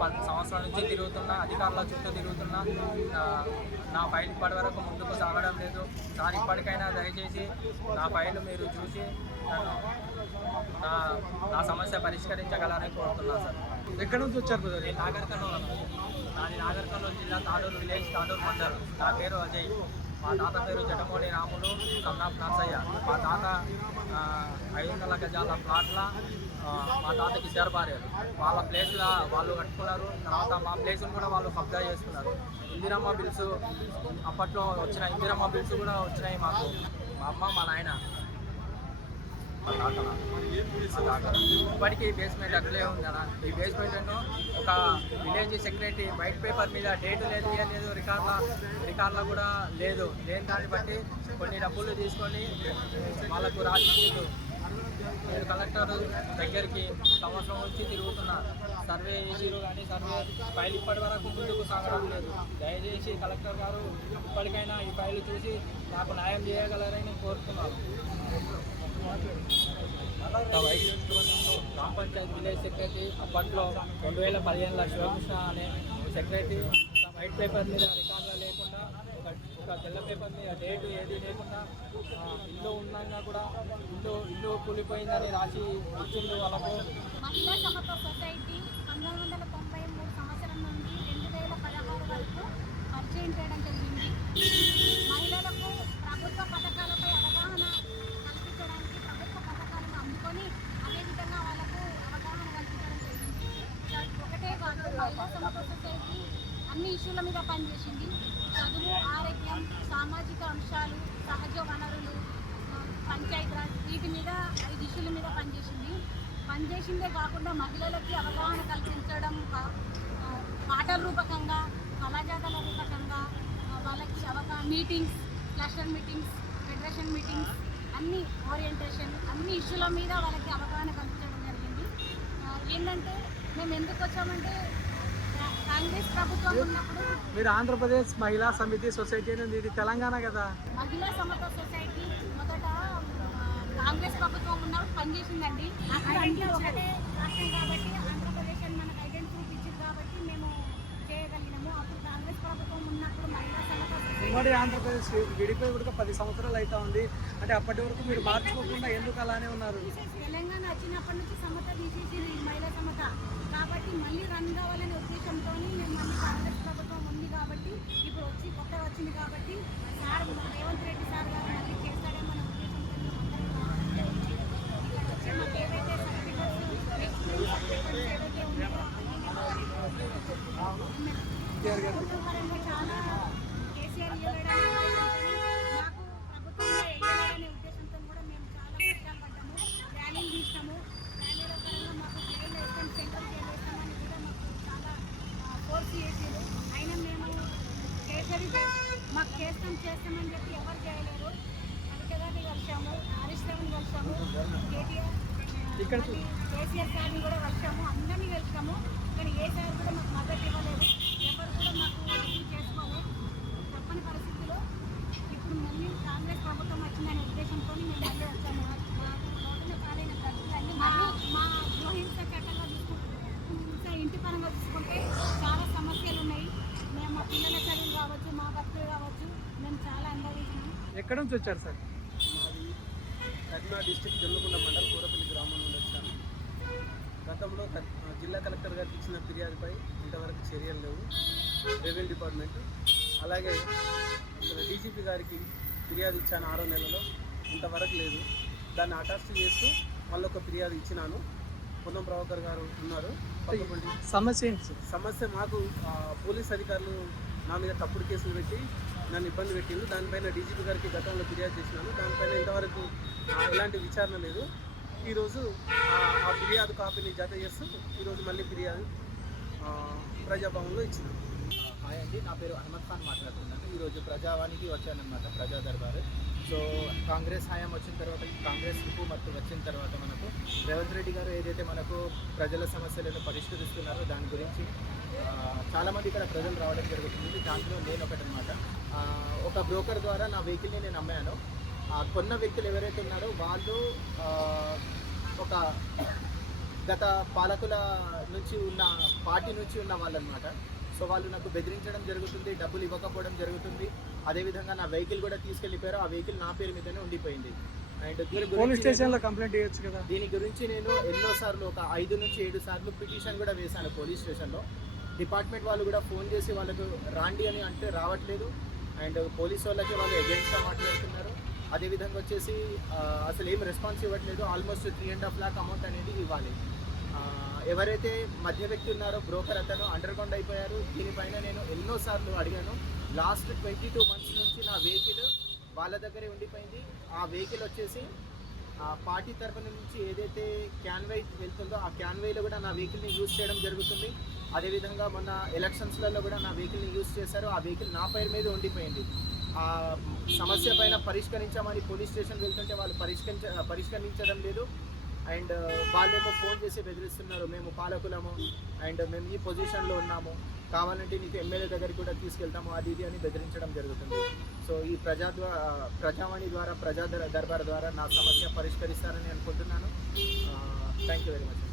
పది సంవత్సరాల నుంచి తిరుగుతున్నా అధికారుల చుట్టూ తిరుగుతున్నా నా ఫైల్ ఇప్పటి వరకు ముందుకు సాగడం లేదు. సార్ ఇప్పటికైనా దయచేసి నా ఫైల్ మీరు చూసి నా నా సమస్య పరిష్కరించగలరని కోరుతున్నాను సార్. ఎక్కడి నుంచి వచ్చారు బ్రదర్? నేను నాగర్ కర్నూలు నాది నాగర్ కర్నూలు జిల్లా తాడూరు విలేజ్ తాడూరు మండలం. నా పేరు అజయ్. మా తాత పేరు జటమోడి రాములు కన్నాప్ నర్సయ్య మా తాత ఐదు వందల గజాల ప్లాట్ల మా తాతకి ఇద్దరు భార్యలు వాళ్ళ ప్లేస్లో వాళ్ళు కట్టుకున్నారు. తర్వాత మా ప్లేస్ని కూడా వాళ్ళు కబ్జా చేసుకున్నారు. ఇందిరమ్మ బిల్స్ అప్పట్లో వచ్చిన ఇందిరమ్మ బిల్స్ కూడా వచ్చినాయి మాకు. మా అమ్మ మా నాయన. ఇప్పటికీ బేస్మెంట్ అట్లే ఉంది అన్న. ఈ బేస్మెంట్ ఒక విలేజ్ సెక్రటరీ వైట్ పేపర్ మీద డేట్ లేదు లేదు రికార్డుల రికార్డులో కూడా లేదు. లేని దాన్ని బట్టి? కొన్ని డబ్బులు తీసుకొని వాళ్ళకు రాజకీయాలు నేను కలెక్టర్ దగ్గరికి సంవత్సరం వచ్చి తిరుగుతున్నా. సర్వే చేసిరు కానీ సర్వే ఫైల్ ఇప్పటి వరకు ముందుకు సాగడం లేదు దయచేసి కలెక్టర్ గారు ఇప్పటికైనా ఈ ఫైల్ చూసి నాకు న్యాయం చేయగలరని కోరుతున్నాను. గ్రామ పంచాయతీ విలేజ్ సెక్రటరీ అప్పట్లో రెండు వేల పదిహేనులో శివకృష్ణ అనే సెక్రటరీ వైట్ పేపర్ మీద రికార్డులో లేకుండా ఒక ఒక తెల్ల పేపర్ మీద డేటు ఏది లేకుండా ఇల్లు ఉన్నాగా కూడా ఇల్లు ఇల్లు కూలిపోయిందని రాసి ఇచ్చిండు వాళ్ళకు మహిళా సమత్వ సొసైటీ పంతొమ్మిది వందల తొంభై మూడు సంవత్సరం నుండి రెండు వేల పదహారు వరకు పరిచయం చేయడం జరిగింది మహిళలకు ప్రభుత్వ పథకాలపై అవగాహన కల్పించడానికి ప్రభుత్వ పథకాలను అందుకొని అదేవిధంగా వాళ్ళకు అవగాహన కల్పించడం జరిగింది ఇలా ఒకటే కాదు మహిళా సమత్వ సొసైటీ అన్ని ఇష్యూల మీద పనిచేసింది. చదువు ఆరోగ్యం సామాజిక అంశాలు సహజ వనరులు పంచాయతీరాజ్ వీటి మీద ఐదు ఇష్యూల మీద పనిచేసింది. పనిచేసిందే కాకుండా మహిళలకి అవగాహన కల్పించడం పాటల రూపకంగా కళాజాతల రూపకంగా వాళ్ళకి అవగాహన meetings cluster meetings federation meetings అన్ని ఓరియంటేషన్ అన్ని ఇష్యూల మీద వాళ్ళకి అవగాహన కల్పించడం జరిగింది. ఏంటంటే మేము ఎందుకు వచ్చామంటే కా- కాంగ్రెస్ ప్రభుత్వం ఉన్నప్పుడు మీరు ఆంధ్రప్రదేశ్ మహిళా సమితి సొసైటీ అనేది ఇది తెలంగాణ కదా? మహిళా సమత్వ సొసైటీ మొదట కాంగ్రెస్ ప్రభుత్వం ఉన్నప్పుడు పనిచేసిందండి. ఒకటే రాష్ట్రం కాబట్టి ఆంధ్రప్రదేశ్ అని మనకు ఐడెంటిటీ ఇచ్చింది కాబట్టి మేము చేయగలిగినాము. అప్పుడు కాంగ్రెస్ ప్రభుత్వం ఉన్నప్పుడు మహిళా సొసైటీ ఉమ్మడి ఆంధ్రప్రదేశ్ విడిపోయి కూడా పది సంవత్సరాలు అవుతా ఉంది. అంటే అప్పటి వరకు మీరు మార్చుకోకుండా ఎందుకు అలానే ఉన్నారు? తెలంగాణ వచ్చినప్పటి నుంచి సమత తీసేసింది ఈ మహిళా సమత. కాబట్టి మళ్ళీ రన్ కావాలనే ఉద్దేశంతో మేము మళ్ళీ కాంగ్రెస్ ప్రభుత్వం ఉంది కాబట్టి ఇప్పుడు వచ్చి కొత్తగా వచ్చింది కాబట్టి సార్ రేవంత్ రెడ్డి సార్ గారు మళ్ళీ మాకు చేస్తాం చేస్తామని చెప్పి ఎవరు చేయలేరు. గారిని కలిసాము హరీష్ రావుని కలిసాము కేటీఆర్ కేసీఆర్ గారిని కూడా కలిసాము అందరినీ కలిసాము కానీ ఏ సార్ కూడా మాకు మద్దతు ఇవ్వలేదు ఎవరు కూడా మాకు ఇది చేసుకోలేదు తప్పని పరిస్థితిలో ఇప్పుడు మళ్ళీ కాంగ్రెస్ ప్రభుత్వం వచ్చిందనే ఉద్దేశంతో మేము మళ్ళీ వచ్చాము మా నోటిన పాలైన ఖర్చులన్నీ మళ్ళీ మా గృహహింస చట్టంగా చూసుకుంటే ఇంకా ఇంటి పరంగా చూసుకుంటే చాలా సమస్యలు ఉన్నాయి మేము మా పిల్లల చదువులు కావచ్చు మా భక్తులు కావచ్చు మేము చాలా అనుభవించినాం ఎక్కడి నుంచి వచ్చారు సార్? మాది కరీంనగర్ డిస్టిక్ జొన్నకొండ మండల్ కూరపల్లి గ్రామం నుండి వచ్చాను. గతంలో జిల్లా కలెక్టర్ గారికి ఇచ్చిన ఫిర్యాదుపై ఇంతవరకు చర్యలు లేవు. Revenue department. అలాగే ఇక్కడ డీజీపీ గారికి ఫిర్యాదు ఇచ్చాను ఆరో నెలలో. ఇంతవరకు లేదు. దాన్ని అటాచ్ చేస్తూ మళ్ళీ ఒక ఫిర్యాదు ఇచ్చినాను. పొన్నం ప్రభాకర్ గారు ఉన్నారు. సమస్య సమస్య మాకు పోలీస్ అధికారులు నా మీద తప్పుడు కేసులు పెట్టి నన్ను ఇబ్బంది పెట్టిండు. దానిపైన డీజీపీ గారికి గతంలో ఫిర్యాదు చేసినాను. దానిపైన ఇంతవరకు ఎలాంటి విచారణ లేదు. ఈరోజు ఆ, ఫిర్యాదు కాపీని జత చేస్తూ ఈరోజు మళ్ళీ ఫిర్యాదు ప్రజాభవన్లో ఇచ్చినాను హాయ్ అండి. నా పేరు అహ్మద్ ఖాన్ మాట్లాడుతున్నాను. ఈరోజు ప్రజావానికి వచ్చానమాట ప్రజా దర్బారు. సో కాంగ్రెస్ హయాం వచ్చిన తర్వాత కాంగ్రెస్ హుకూమత్ వచ్చిన తర్వాత మనకు రేవంత్ రెడ్డి గారు ఏదైతే మనకు ప్రజల సమస్యలను పరిష్కరిస్తున్నారో దాని గురించి చాలామంది ఇక్కడ ప్రజలు రావడం జరుగుతుంది. దాంట్లో నేను ఒకటనమాట ఒక బ్రోకర్ ద్వారా నా వెహికల్ని నేను అమ్మాను కొన్న వ్యక్తులు ఎవరైతే ఉన్నారో వాళ్ళు ఒక గత పాలకుల నుంచి ఉన్న పార్టీ నుంచి ఉన్న వాళ్ళనమాట సో వాళ్ళు నాకు బెదిరించడం జరుగుతుంది డబ్బులు ఇవ్వకపోవడం జరుగుతుంది. అదేవిధంగా నా వెహికల్ కూడా తీసుకెళ్ళిపోయారు. ఆ వెహికల్ నా పేరు మీదనే ఉండిపోయింది. అండ్ పోలీస్ గురించి స్టేషన్లో కంప్లైంట్ చేయొచ్చు కదా? దీని గురించి నేను ఎన్నో సార్లు ఒక ఐదు నుంచి ఏడు సార్లు పిటిషన్ కూడా వేశాను పోలీస్ స్టేషన్లో. డిపార్ట్మెంట్ వాళ్ళు కూడా ఫోన్ చేసి వాళ్ళకు రాండి అని అంటే రావట్లేదు. అండ్ పోలీస్ వాళ్ళకి వాళ్ళు అగేన్స్ట్గా మాట్లాడుతున్నారు. అదేవిధంగా వచ్చేసి అసలు ఏం రెస్పాన్స్ ఇవ్వట్లేదు. Almost three and half lakh amount అనేది ఇవ్వాలి. ఎవరైతే మధ్య వ్యక్తి ఉన్నారో బ్రోకర్ అతను అండర్ గ్రౌండ్ అయిపోయారు. దీనిపైన నేను ఎన్నోసార్లు అడిగాను. లాస్ట్ ట్వంటీ టూ మంత్స్ నుంచి నా వెహికల్ వాళ్ళ దగ్గరే ఉండిపోయింది. ఆ వెహికల్ వచ్చేసి ఆ పార్టీ తరపు నుంచి ఏదైతే క్యాన్వై వెళ్తుందో ఆ క్యాన్వైలో కూడా నా వెహికల్ని యూజ్ చేయడం జరుగుతుంది. అదేవిధంగా మొన్న ఎలక్షన్స్లలో కూడా నా వెహికల్ని యూజ్ చేశారు. ఆ వెహికల్ నా పేరు మీద ఉండిపోయింది. ఆ సమస్య పైన పరిష్కరించామని పోలీస్ స్టేషన్ వెళ్తుంటే వాళ్ళు పరిష్కరించ పరిష్కరించడం లేదు. అండ్ వాళ్ళేమో ఫోన్ చేసి బెదిరిస్తున్నారు మేము పాలకులము అండ్ మేము ఈ పొజిషన్లో ఉన్నాము. కావాలంటే నీకు ఎమ్మెల్యే దగ్గరికి కూడా తీసుకెళ్తాము అది ఇది అని బెదిరించడం జరుగుతుంది. సో ఈ ప్రజా ప్రజావాణి ద్వారా ప్రజా దర్బార్ ద్వారా నా సమస్య పరిష్కరిస్తారని అనుకుంటున్నాను. Thank you very much.